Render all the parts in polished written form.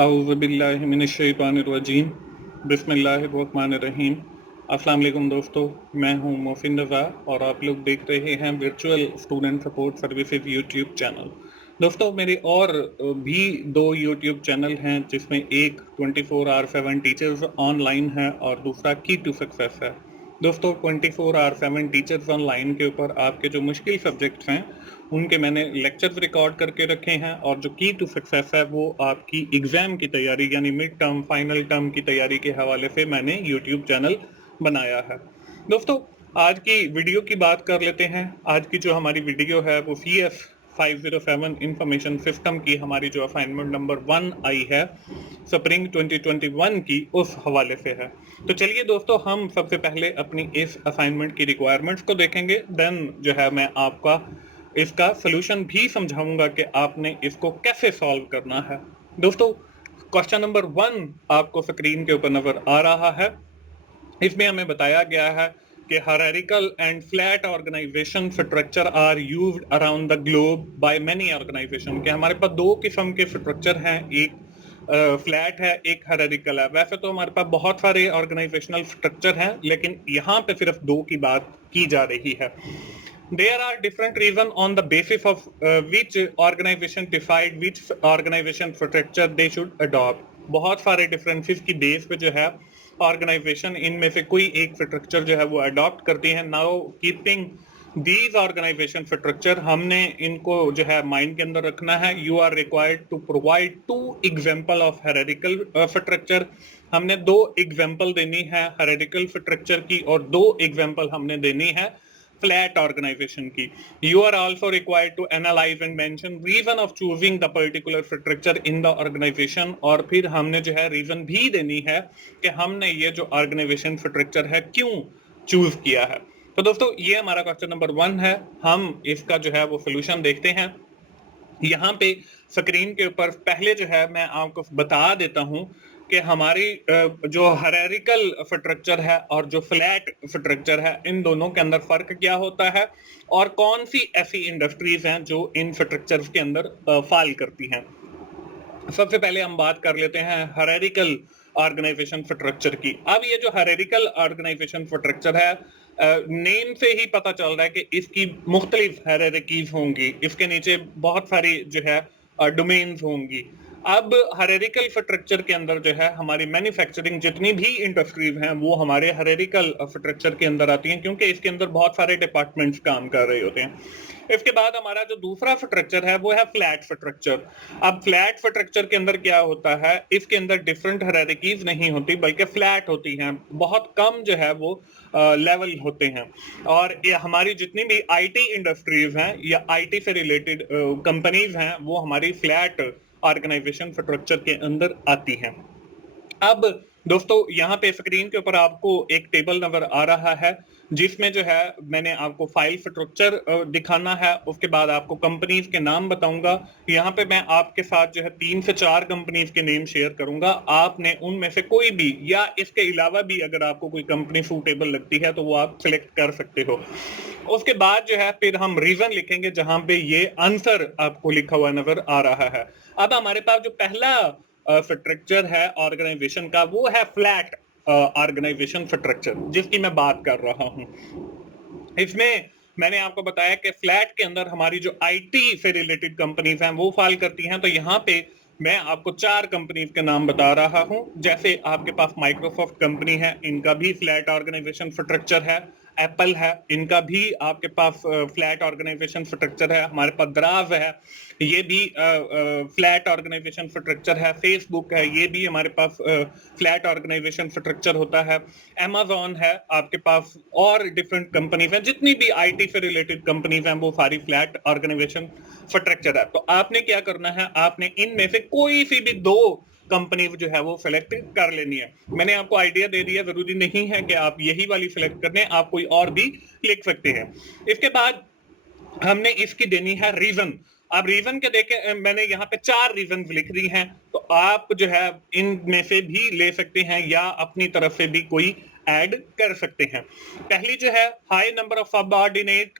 औज़ुबिल्लाहिमिनश्शैतानिर्रजीम बिस्मिल्लाहिर्रहमानिर्रहीम। अस्सलाम वालेकुम दोस्तों, मैं हूं मोहसिन रज़ा और आप लोग देख रहे हैं virtual student support services YouTube channel. दोस्तों मेरे और भी दो यूट्यूब चैनल हैं जिसमें एक 24/7 टीचर्स ऑनलाइन है और दूसरा की टू सक्सेस है। दोस्तों 24/7 टीचर्स ऑनलाइन के ऊपर आपके जो मुश्किल सब्जेक्ट्स हैं उनके मैंने लेक्चर्स रिकॉर्ड करके रखे हैं और जो की टू सक्सेस है वो आपकी एग्जाम की तैयारी यानी मिड टर्म फाइनल टर्म की तैयारी के हवाले से मैंने यूट्यूब चैनल बनाया है। दोस्तों आज की वीडियो की बात कर लेते हैं। आज की जो हमारी वीडियो है वो CS 507 इंफॉर्मेशन सिस्टम की हमारी जो असाइनमेंट नंबर 1 आई है स्प्रिंग 2021 की उस हवाले से है। तो चलिए दोस्तों हम सबसे पहले अपनी इस असाइनमेंट की रिक्वायरमेंट्स को देखेंगे, देन जो है मैं आपका इसका सोल्यूशन भी समझाऊंगा कि आपने इसको कैसे सॉल्व करना है। दोस्तों क्वेश्चन नंबर 1 आपको स्क्रीन के ऊपर नजर आ रहा है। इसमें हमें बताया गया है कि hierarchical and flat organisation structure are used around the globe by many organisation, कि हमारे पास दो किस्म के स्ट्रक्चर हैं, एक फ्लैट है एक हायरार्किकल है। वैसे तो हमारे पास बहुत सारे ऑर्गेनाइजेशनल स्ट्रक्चर हैं लेकिन यहाँ पे सिर्फ दो की बात की जा रही है। There are different reasons on the basis of which organization decide which organization structure they should adopt. बहुत सारे डिफरेंसेस की बेस पे जो है ऑर्गेनाइजेशन इनमें से कोई एक स्ट्रक्चर जो है वो अडॉप्ट करती है। Now keeping these organisation structure, हमने इनको जो है माइंड के अंदर रखना है। You are required to provide 2 example of hierarchical structure. हमने 2 एग्जांपल देनी है हायरार्किकल स्ट्रक्चर की और 2 एग्जांपल हमने देनी है फ्लैट ऑर्गेनाइजेशन की। You are also required to analyse and mention reason of choosing the particular structure in the organisation, और फिर हमने जो है रीजन भी देनी है कि हमने ये जो ऑर्गेनाइजेशन स्ट्रक्चर है क्यों चूज किया है। तो दोस्तों ये हमारा क्वेश्चन नंबर 1 है। हम इसका जो है वो सोल्यूशन देखते हैं। यहाँ पे स्क्रीन के ऊपर पहले जो है मैं आपको बता देता हूं कि हमारी जो हायरार्किकल स्ट्रक्चर है और जो फ्लैट स्ट्रक्चर है इन दोनों के अंदर फर्क क्या होता है और कौन सी ऐसी इंडस्ट्रीज हैं जो इन स्ट्रक्चर्स के अंदर फॉल करती हैं। सबसे पहले हम बात कर लेते हैं हायरार्किकल ऑर्गेनाइजेशन स्ट्रक्चर की। अब ये जो हायरार्किकल ऑर्गेनाइजेशन स्ट्रक्चर है, नेम से ही पता चल रहा है कि इसकी मुख्तलिफ हायरार्कीज होंगी, इसके नीचे बहुत सारी जो है डोमेन्स होंगी। अब हायरार्किकल स्ट्रक्चर के अंदर जो है हमारी मैन्युफैक्चरिंग जितनी भी इंडस्ट्रीज हैं वो हमारे हायरार्किकल स्ट्रक्चर के अंदर आती हैं, क्योंकि इसके अंदर बहुत सारे डिपार्टमेंट्स काम कर रहे होते हैं। इसके बाद हमारा जो दूसरा स्ट्रक्चर है वो है फ्लैट स्ट्रक्चर। अब फ्लैट स्ट्रक्चर के अंदर क्या होता है, इसके अंदर डिफरेंट हायरार्कीज नहीं होती बल्कि फ्लैट होती हैं, बहुत कम जो है वो लेवल होते हैं। और ये हमारी जितनी भी आईटी इंडस्ट्रीज हैं या आईटी से रिलेटेड कंपनीज हैं वो हमारी फ्लैट ऑर्गेनाइजेशन स्ट्रक्चर के अंदर आती हैं। अब दोस्तों यहाँ पे स्क्रीन के ऊपर आपको एक टेबल नजर आ रहा है जिसमें जो है मैंने आपको फाइल स्ट्रक्चर दिखाना है, उसके बाद आपको कंपनीज के नाम बताऊंगा। यहाँ पे मैं आपके साथ जो है 3 से 4 कंपनीज के नेम शेयर करूंगा, आपने उनमें से कोई भी या इसके अलावा भी अगर आपको कोई कंपनी सूटेबल लगती है तो वो आप सिलेक्ट कर सकते हो। उसके बाद जो है फिर हम रीजन लिखेंगे जहां पे ये आंसर आपको लिखा हुआ नजर आ रहा है। अब हमारे पास जो पहला स्ट्रक्चर है ऑर्गेनाइजेशन का वो है फ्लैट ऑर्गेनाइजेशन स्ट्रक्चर जिसकी मैं बात कर रहा हूं। इसमें मैंने आपको बताया कि फ्लैट के अंदर हमारी जो आईटी से रिलेटेड कंपनीज हैं वो फॉल करती हैं। तो यहाँ पे मैं आपको 4 कंपनीज के नाम बता रहा हूं। जैसे आपके पास माइक्रोसॉफ्ट कंपनी है, इनका भी फ्लैट ऑर्गेनाइजेशन स्ट्रक्चर है। एप्पल है, इनका भी आपके पास फ्लैट ऑर्गेनाइजेशन स्ट्रक्चर है। हमारे पास द्राज है, ये भी फ्लैट ऑर्गेनाइजेशन स्ट्रक्चर है। फेसबुक है, ये भी हमारे पास फ्लैट ऑर्गेनाइजेशन स्ट्रक्चर होता है। अमेजॉन है आपके पास, और डिफरेंट कंपनीज हैं, जितनी भी आईटी से रिलेटेड कंपनीज हैं वो सारी फ्लैट ऑर्गेनाइजेशन स्ट्रक्चर है। तो आपने क्या करना है, आपने इनमें से कोई सी भी 2 कंपनी जो है वो सिलेक्ट कर लेनी है। मैंने आपको आइडिया दे दिया, जरूरी नहीं है कि आप यही वाली सिलेक्ट करने, आप कोई और भी लिख सकते हैं। इसके बाद हमने इसकी देनी है रीजन। अब रीजन के देखें, मैंने यहाँ पे 4 रीजन लिख दी हैं, तो आप जो है इनमें से भी ले सकते हैं या अपनी तरफ से भी कोई ऐड कर सकते हैं। पहली जो है हाई नंबर ऑफ सबऑर्डिनेट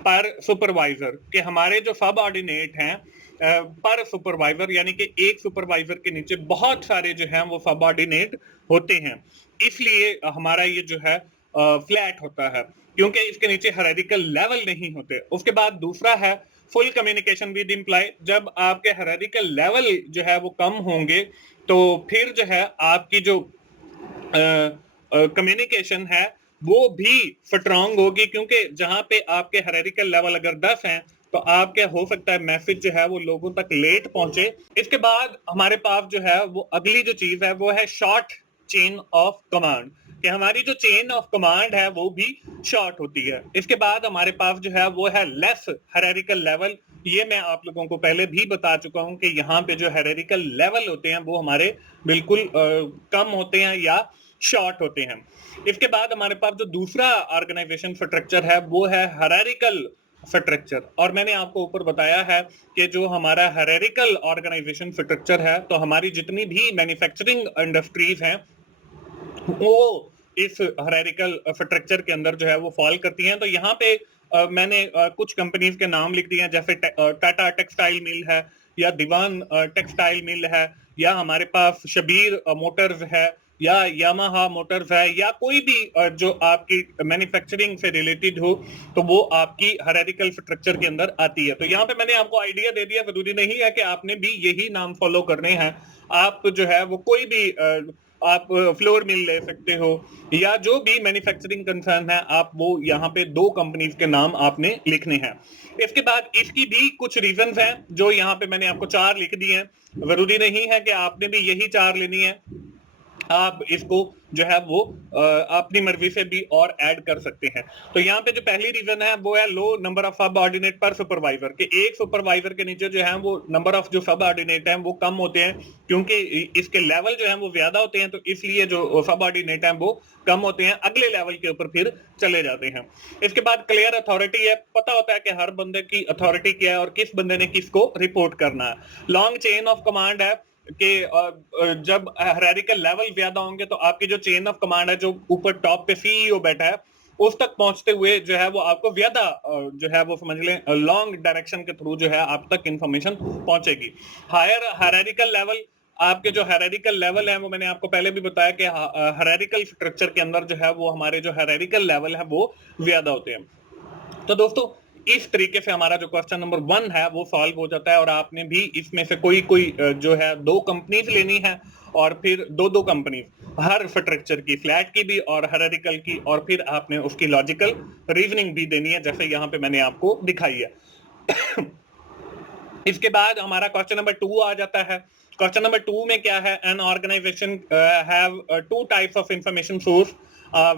पर सुपरवाइजर, कि हमारे जो सब ऑर्डिनेट हैं पर सुपरवाइजर, यानी कि एक सुपरवाइजर के नीचे बहुत सारे जो हैं वो सब ऑर्डिनेट होते हैं, इसलिए हमारा ये जो है फ्लैट होता है, क्योंकि इसके नीचे हायरार्किकल लेवल नहीं होते। उसके बाद दूसरा है फुल कम्युनिकेशन विद एम्प्लॉय। जब आपके हायरार्किकल लेवल जो है वो कम होंगे तो फिर जो है आपकी जो कम्युनिकेशन है वो भी स्ट्रांग होगी, क्योंकि जहां पे आपके हायरार्किकल लेवल अगर 10 हैं तो आपके हो सकता है मैसेज जो है वो लोगों तक लेट पहुंचे। इसके बाद हमारे पास जो है वो अगली जो चीज है वो है शॉर्ट चेन ऑफ कमांड, कि हमारी जो चेन ऑफ कमांड है वो भी शॉर्ट होती है। इसके बाद हमारे पास जो है वो है लेस हायरार्किकल लेवल। ये मैं आप लोगों को पहले भी बता चुका हूं कि यहाँ पे जो हायरार्किकल लेवल होते हैं वो हमारे बिल्कुल कम होते हैं या शॉर्ट होते हैं। इसके बाद हमारे पास जो दूसरा ऑर्गेनाइजेशन स्ट्रक्चर है वो है हायरार्किकल स्ट्रक्चर, और मैंने आपको ऊपर बताया है कि जो हमारा हायरार्किकल ऑर्गेनाइजेशन स्ट्रक्चर है तो हमारी जितनी भी मैन्युफैक्चरिंग इंडस्ट्रीज हैं वो इस हायरार्किकल स्ट्रक्चर के अंदर जो है वो फॉल करती हैं। तो यहाँ पे मैंने कुछ कंपनीज के नाम लिख दिए हैं, जैसे टाटा टेक्सटाइल मिल है, या दीवान टेक्सटाइल मिल है, या हमारे पास शबीर मोटर्स है, या यामाहा मोटर्स है, या कोई भी जो आपकी मैन्युफैक्चरिंग से रिलेटेड हो तो वो आपकी हायरार्किकल स्ट्रक्चर के अंदर आती है। तो यहाँ पे मैंने आपको आइडिया दे दिया, जरूरी नहीं है कि आपने भी यही नाम फॉलो करने हैं। आप जो है वो कोई भी आप फ्लोर मिल ले सकते हो, या जो भी मैन्युफैक्चरिंग कंसर्न है आप वो यहाँ पे 2 कंपनीज के नाम आपने लिखने हैं। इसके बाद इसकी भी कुछ रीजंस हैं जो यहाँ पे मैंने आपको 4 लिख दिए हैं। जरूरी नहीं है कि आपने भी यही 4 लेनी है, आप इसको जो है वो अपनी मर्जी से भी और ऐड कर सकते हैं। तो यहाँ पे जो पहली रीजन है वो है लो नंबर ऑफ सब ऑर्डिनेट पर सुपरवाइजर, के एक सुपरवाइजर के नीचे जो है वो नंबर ऑफ जो सब ऑर्डिनेट हैं वो कम होते हैं, क्योंकि इसके लेवल जो है वो ज्यादा होते हैं, तो इसलिए जो सब ऑर्डिनेट हैं वो कम होते हैं, अगले लेवल के ऊपर फिर चले जाते हैं। इसके बाद क्लियर अथॉरिटी है, पता होता है कि हर बंदे की अथॉरिटी क्या है और किस बंदे ने किसको रिपोर्ट करना है। लॉन्ग चेन ऑफ कमांड है कि जब हायरार्किकल लेवल ज्यादा होंगे तो आपकी जो चेन ऑफ कमांड है, जो ऊपर टॉप पे सीईओ बैठा है, उस तक पहुंचते हुए जो है वो आपको ज्यादा जो है वो समझ लें लॉन्ग डायरेक्शन के थ्रू जो है आप तक इंफॉर्मेशन पहुंचेगी। हायर हायरार्किकल लेवल, आपके जो हायरार्किकल लेवल है वो मैंने आपको पहले भी बताया कि हायरार्किकल स्ट्रक्चर के अंदर जो है वो हमारे जो हायरार्किकल लेवल है वो ज्यादा होते हैं। तो दोस्तों इस तरीके से हमारा जो क्वेश्चन नंबर 1 है वो सॉल्व हो जाता है, और आपने भी इसमें से कोई कोई जो है 2 कंपनीज लेनी है, और फिर 2 कंपनी हर स्ट्रक्चर की, फ्लैट की भी और हायरार्किकल की, और फिर आपने उसकी लॉजिकल रीजनिंग भी देनी है जैसे यहाँ पे मैंने आपको दिखाई है। इसके बाद हमारा क्वेश्चन नंबर 2 आ जाता है। क्वेश्चन नंबर 2 में क्या है, an organisation have 2 types of information source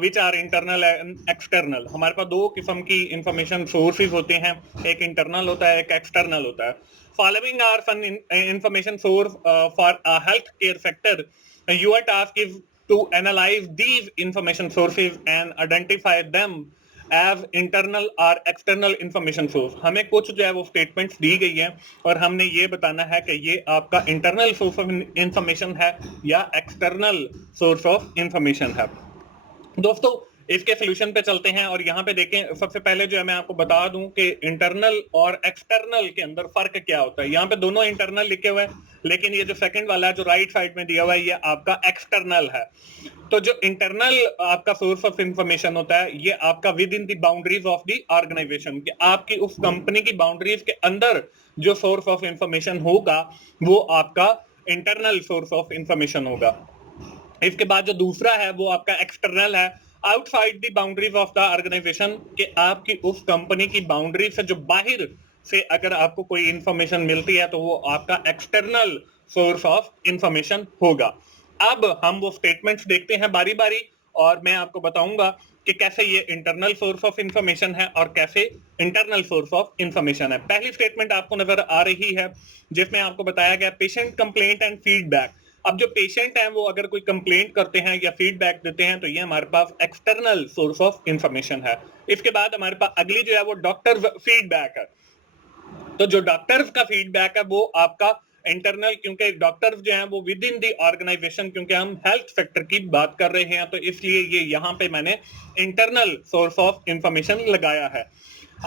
which are internal and external. हमारे पास 2 किस्म की इंफॉर्मेशन सोर्सेज होते हैं, एक इंटरनल होता है, एक एक्सटर्नल होता है। Following are some information source for a health care sector, your task is to analyse these information sources and identify them as internal or external information source. हमें कुछ जो है वो स्टेटमेंट्स दी गई हैं और हमने ये बताना है कि ये आपका इंटरनल सोर्स ऑफ इंफॉर्मेशन है या एक्सटर्नल सोर्स ऑफ इंफॉर्मेशन है। दोस्तों इसके सोल्यूशन पे चलते हैं, और यहाँ पे देखें सबसे पहले जो है मैं आपको बता दूं कि इंटरनल और एक्सटर्नल के अंदर फर्क क्या होता है। यहाँ पे दोनों इंटरनल लिखे हुए हैं, लेकिन ये जो सेकंड वाला है जो राइट साइड में दिया हुआ है ये आपका एक्सटर्नल है। तो जो इंटरनल आपका सोर्स ऑफ इंफॉर्मेशन होता है ये आपका within the boundaries of the organisation, कि आपकी उस कंपनी की बाउंड्रीज के अंदर जो सोर्स ऑफ इंफॉर्मेशन होगा वो आपका इंटरनल सोर्स ऑफ इंफॉर्मेशन होगा। इसके बाद जो दूसरा है वो आपका एक्सटर्नल है, outside the boundaries of the organisation, कि आपकी उस कंपनी की बाउंड्री से जो बाहर से अगर आपको कोई इंफॉर्मेशन मिलती है तो वो आपका एक्सटर्नल सोर्स ऑफ इंफॉर्मेशन होगा। अब हम वो स्टेटमेंट्स देखते हैं बारी बारी, और मैं आपको बताऊंगा कि कैसे ये इंटरनल सोर्स ऑफ इंफॉर्मेशन है और कैसे इंटरनल सोर्स ऑफ इंफॉर्मेशन है। पहली स्टेटमेंट आपको नजर आ रही है जिसमें आपको बताया गया पेशेंट कंप्लेंट एंड फीडबैक। अब जो पेशेंट हैं वो अगर कोई कंप्लेंट करते हैं या फीडबैक देते हैं तो ये हमारे पास एक्सटर्नल सोर्स ऑफ इंफॉर्मेशन है। इसके बाद हमारे पास अगली जो है वो डॉक्टर फीडबैक है। तो जो डॉक्टर्स का फीडबैक है वो आपका इंटरनल, क्योंकि डॉक्टर्स जो हैं वो विद इन द ऑर्गेनाइजेशन, क्योंकि हम हेल्थ सेक्टर की बात कर रहे हैं तो इसलिए ये यहाँ पे मैंने इंटरनल सोर्स ऑफ इंफॉर्मेशन लगाया है।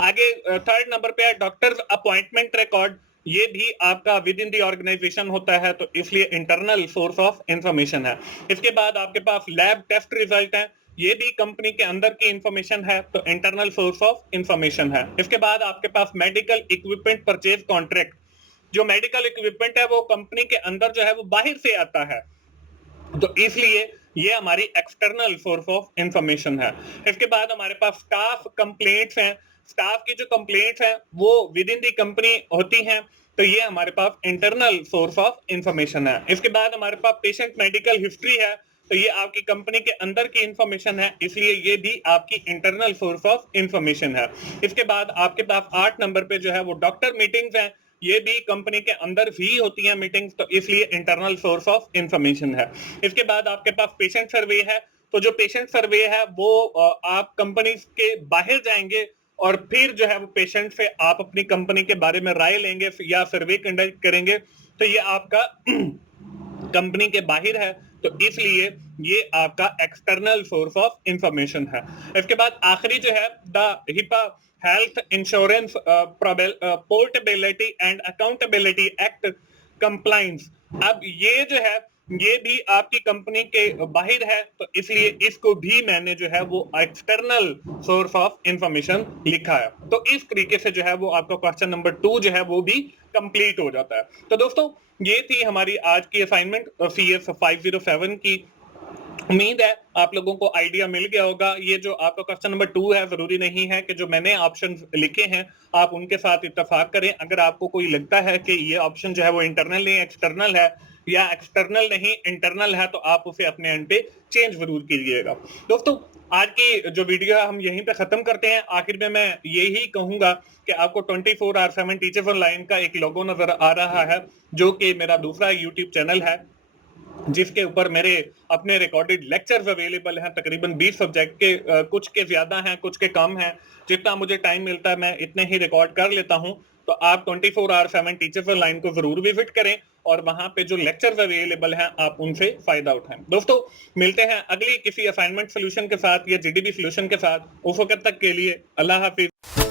आगे थर्ड नंबर पे है डॉक्टर्स अपॉइंटमेंट रिकॉर्ड, ये भी आपका विद इन दी ऑर्गेनाइजेशन होता है तो इसलिए इंटरनल सोर्स ऑफ इंफॉर्मेशन है। इसके बाद आपके पास लैब टेस्ट रिजल्ट है, ये भी कंपनी के अंदर की इंफॉर्मेशन है तो इंटरनल सोर्स ऑफ इंफॉर्मेशन है। इसके बाद आपके पास मेडिकल इक्विपमेंट परचेज कॉन्ट्रैक्ट, जो मेडिकल इक्विपमेंट है वो कंपनी के अंदर जो है वो बाहर से आता है तो इसलिए ये हमारी एक्सटर्नल सोर्स ऑफ इंफॉर्मेशन है। इसके बाद हमारे पास स्टाफ कंप्लेंट्स हैं, स्टाफ की जो कंप्लेंट्स हैं वो विद इन दी कंपनी होती हैं तो ये हमारे पास इंटरनल सोर्स ऑफ इंफॉर्मेशन है। इसके बाद हमारे पास पेशेंट मेडिकल हिस्ट्री है तो ये आपकी कंपनी के अंदर की इंफॉर्मेशन है इसलिए ये भी आपकी इंटरनल सोर्स ऑफ इंफॉर्मेशन है। इसके बाद आपके पास 8 नंबर पे जो है वो डॉक्टर मीटिंग्स हैं, ये भी कंपनी के अंदर ही होती हैं मीटिंग्स तो इसलिए इंटरनल सोर्स ऑफ इंफॉर्मेशन है। इसके बाद आपके पास पेशेंट सर्वे है, तो जो पेशेंट सर्वे है वो आप कंपनी के बाहर जाएंगे और फिर जो है वो पेशेंट से आप अपनी कंपनी के बारे में राय लेंगे या सर्वे कंडक्ट करेंगे तो ये आपका कंपनी के बाहर है तो इसलिए ये आपका एक्सटर्नल सोर्स ऑफ इंफॉर्मेशन है। इसके बाद आखिरी जो है the HIPAA health insurance portability and accountability act compliance, अब ये जो है ये भी आपकी कंपनी के बाहर है तो इसलिए इसको भी मैंने जो है वो एक्सटर्नल सोर्स ऑफ इंफॉर्मेशन लिखा है। तो इस तरीके से जो है वो आपका क्वेश्चन नंबर 2 जो है वो भी कंप्लीट हो जाता है। तो दोस्तों ये थी हमारी आज की असाइनमेंट CS 507 की। उम्मीद है आप लोगों को आइडिया मिल गया होगा। ये जो आपका क्वेश्चन नंबर 2 है जरूरी नहीं है कि जो मैंने ऑप्शन लिखे हैं आप उनके साथ इत्तेफाक करें। अगर आपको कोई लगता है कि ये ऑप्शन जो है वो इंटरनल नहीं एक्सटर्नल है या एक्सटर्नल नहीं इंटरनल है तो आप उसे अपने एंड पे चेंज जरूर कीजिएगा। दोस्तों आज की जो वीडियो है हम यहीं पे खत्म करते हैं। आखिर में मैं यही कहूंगा कि आपको 24/7 टीचर्स ऑनलाइन का एक लोगो नजर आ रहा है जो कि मेरा दूसरा यूट्यूब चैनल है जिसके ऊपर मेरे अपने रिकॉर्डेड लेक्चर्स अवेलेबल हैं। तकरीबन 20 सब्जेक्ट के, कुछ के ज्यादा हैं कुछ के कम हैं। जितना मुझे टाइम मिलता है मैं इतने ही रिकॉर्ड कर लेता हूं। तो आप 24/7 टीचर्स ऑनलाइन को जरूर विजिट करें और वहां पे जो लेक्चर्स अवेलेबल हैं आप उनसे फायदा उठाएं। दोस्तों मिलते हैं अगली किसी असाइनमेंट सोल्यूशन के साथ या GDB सोल्यूशन के साथ। उस वक्त तक के लिए अल्लाह हाफिज।